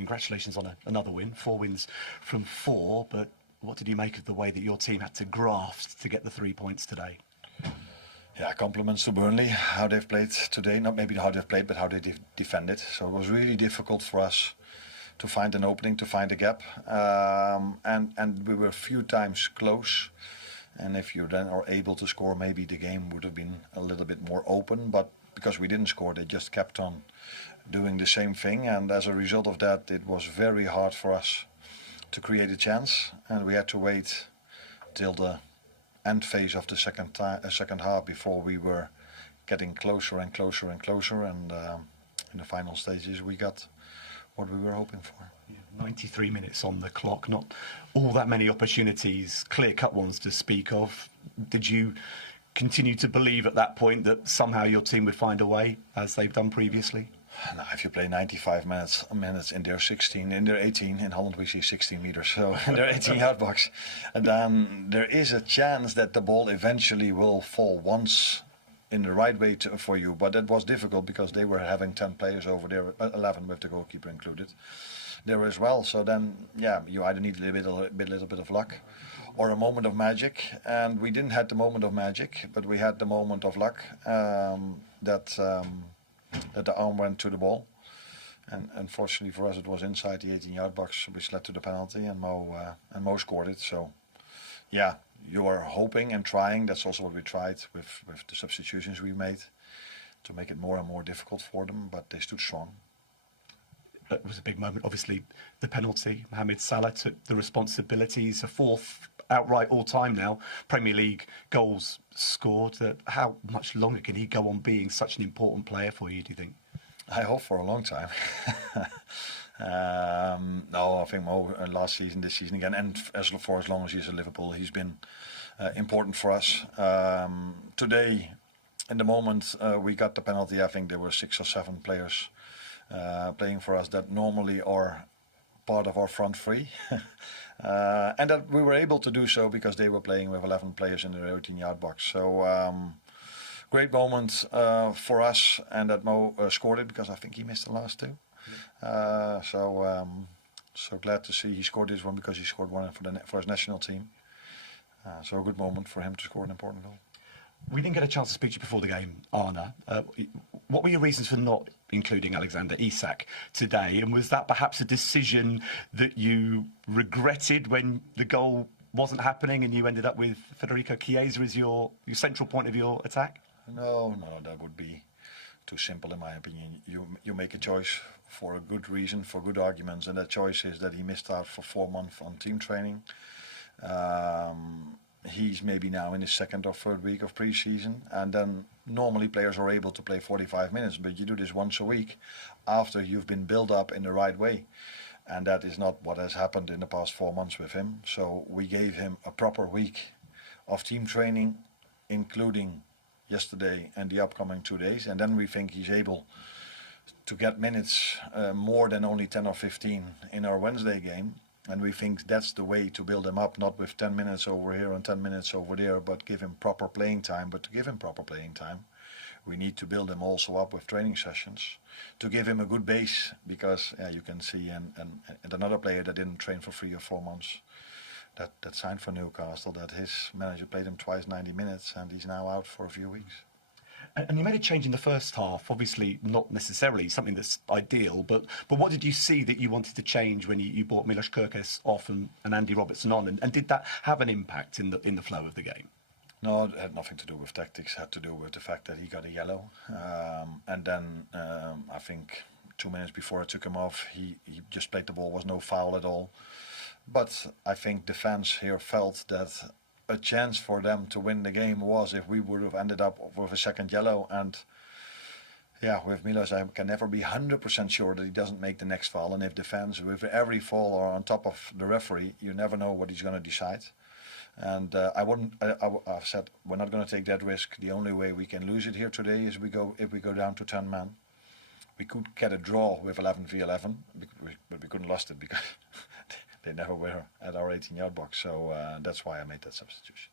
congratulations on another win, 4 wins from 4, but what did you make of the way that your team had to graft to get the 3 points today? Yeah, compliments to Burnley, how they've played today. Not maybe how they've played, but how they defended. So it was really difficult for us to find an opening, to find a gap. And we were a few times close. And if you then are able to score, maybe the game would have been a little bit more open. But because we didn't score, they just kept on doing the same thing. And as a result of that, it was very hard for us to create a chance. And we had to wait till the end phase of the second half before we were getting closer and closer and closer. And in the final stages, we got what we were hoping for. 93 minutes on the clock, not all that many opportunities, clear-cut ones to speak of. Did you continue to believe at that point that somehow your team would find a way, as they've done previously? No, if you play 95 minutes in their 16, in their 18, in Holland we see 16 meters, so in their 18-yard box, and then there is a chance that the ball eventually will fall once in the right way for you. But it was difficult because they were having 10 players over there, 11 with the goalkeeper included, there as well. So then, yeah, you either need a little bit of luck or a moment of magic. And we didn't have the moment of magic, but we had the moment of luck that the arm went to the ball. And unfortunately for us, it was inside the 18-yard box, which led to the penalty, and Mo scored it. So, yeah, you are hoping and trying. That's also what we tried with the substitutions we made to make it more and more difficult for them, but they stood strong. It was a big moment. Obviously, the penalty. Mo Salah took the responsibilities. A 4th outright all-time now Premier League goals scored. How much longer can he go on being such an important player for you, do you think? I hope for a long time. No, I think Mo last season, this season again, and for as long as he's at Liverpool, he's been important for us. Today, in the moment we got the penalty, I think there were 6 or 7 players playing for us that normally are part of our front three. And that we were able to do so because they were playing with 11 players in the 18-yard box. So great moment for us, and that Mo scored it because I think he missed the last 2. So glad to see he scored this one because he scored one for his national team. So a good moment for him to score an important goal. We didn't get a chance to speak to you before the game, Arne. What were your reasons for not including Alexander Isak today? And was that perhaps a decision that you regretted when the goal wasn't happening and you ended up with Federico Chiesa as your central point of your attack? No, that would be too simple in my opinion. You make a choice for a good reason, for good arguments, and that choice is that he missed out for 4 months on team training. He's maybe now in his 2nd or 3rd week of pre-season, and then normally players are able to play 45 minutes, but you do this once a week after you've been built up in the right way, and that is not what has happened in the past 4 months with him. So we gave him a proper week of team training, including yesterday and the upcoming 2 days, and then we think he's able to get minutes more than only 10 or 15 in our Wednesday game. And we think that's the way to build him up, not with 10 minutes over here and 10 minutes over there, but give him proper playing time. But to give him proper playing time, we need to build him also up with training sessions to give him a good base, because you can see and another player that didn't train for 3 or 4 months that signed for Newcastle, that his manager played him twice 90 minutes and he's now out for a few weeks. And you made a change in the first half, obviously not necessarily something that's ideal, but what did you see that you wanted to change when you brought Milos Kerkez off and Andy Robertson on, and did that have an impact in the flow of the game? No, it had nothing to do with tactics. It had to do with the fact that he got a yellow, and then I think 2 minutes before I took him off, he just played the ball, was no foul at all. But I think the fans here felt that a chance for them to win the game was if we would have ended up with a 2nd yellow. And yeah, with Milos, I can never be 100% sure that he doesn't make the next foul. And if the fans with every foul are on top of the referee, you never know what he's going to decide. And I've said we're not going to take that risk. The only way we can lose it here today is if we go down to 10 men. We could get a draw with 11 v 11, but we couldn't lost it because they never were at our 18-yard box. So that's why I made that substitution.